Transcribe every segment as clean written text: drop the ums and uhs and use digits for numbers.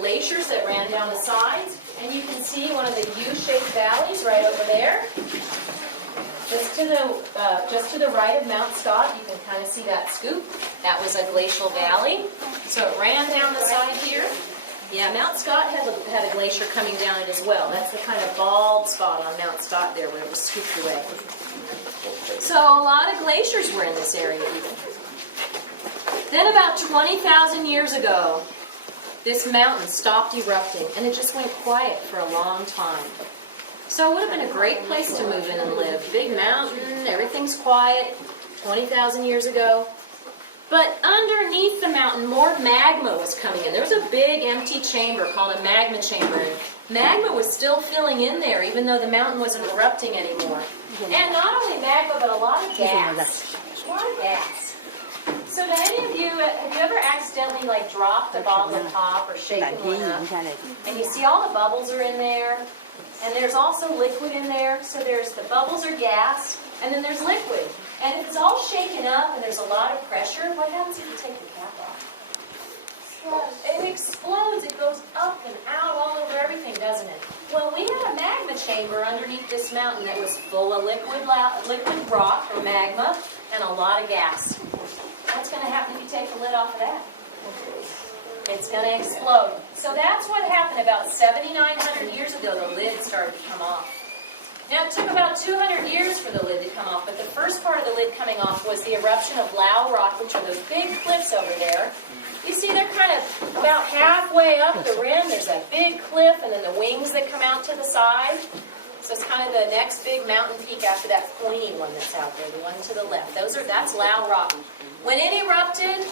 glaciers that ran down the sides. And you can see one of the U-shaped valleys right over there. Just to the right of Mount Scott, you can kind of see that scoop. That was a glacial valley. So it ran down the side here. Yeah, Mount Scott had a glacier coming down it as well. That's the kind of bald spot on Mount Scott there where it was scooped away. So a lot of glaciers were in this area even. Then about 20,000 years ago, this mountain stopped erupting and it just went quiet for a long time. So it would have been a great place to move in and live. Big mountain, everything's quiet, 20,000 years ago. But underneath the mountain, more magma was coming in. There was a big empty chamber called a magma chamber. And magma was still filling in there, even though the mountain wasn't erupting anymore. And not only magma, but a lot of gas. A lot of gas. So do any of you, have you ever accidentally dropped a bottle of pop or shaken one up? And you see all the bubbles are in there. And there's also liquid in there. So there's the bubbles are gas, and then there's liquid. And if it's all shaken up and there's a lot of pressure, what happens if you take the cap off? It explodes. It goes up and out all over everything, doesn't it? Well, we had a magma chamber underneath this mountain that was full of liquid rock or magma and a lot of gas. What's going to happen if you take the lid off of that? It's going to explode. So that's what happened about 7,900 years ago. The lid started to come off. Now, it took about 200 years for the lid to come off, but the first part of the lid coming off was the eruption of Lau Rock, which are those big cliffs over there. You see, they're kind of about halfway up the rim. There's that big cliff, and then the wings that come out to the side. So it's kind of the next big mountain peak after that pointy one that's out there, the one to the left. That's Lau Rock. When it erupted,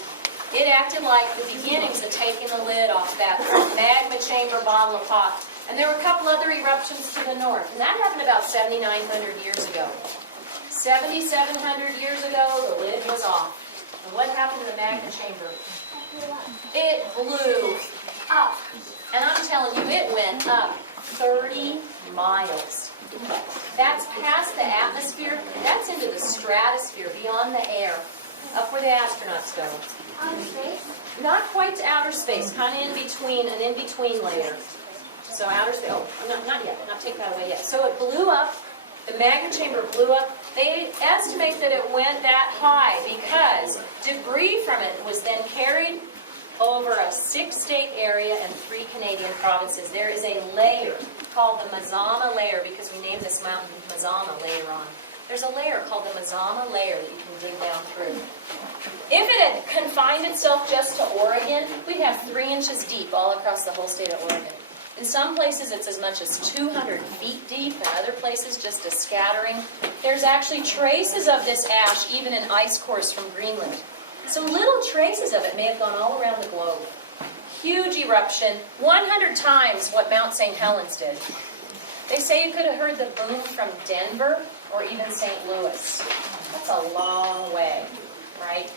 it acted like the beginnings of taking the lid off that magma chamber bottle of pop. And there were a couple other eruptions to the north. And that happened about 7,900 years ago. 7,700 years ago, the lid was off. And what happened to the magma chamber? It blew up. And I'm telling you, it went up 30 miles. That's past the atmosphere. That's into the stratosphere, beyond the air, up where the astronauts go. Outer space? Not quite to outer space, kind of in between, an in-between layer. So outer space, not yet, not take that away yet. So it blew up, the magma chamber blew up. They estimate that it went that high because debris from it was then carried over a 6-state area and 3 Canadian provinces. There is a layer called the Mazama layer because we named this mountain Mazama later on. There's a layer called the Mazama layer that you can dig down through. If it had confined itself just to Oregon, we'd have 3 inches deep all across the whole state of Oregon. In some places, it's as much as 200 feet deep, and other places just a scattering. There's actually traces of this ash, even in ice cores from Greenland. So little traces of it may have gone all around the globe. Huge eruption, 100 times what Mount St. Helens did. They say you could have heard the boom from Denver or even St. Louis. That's a long way, right?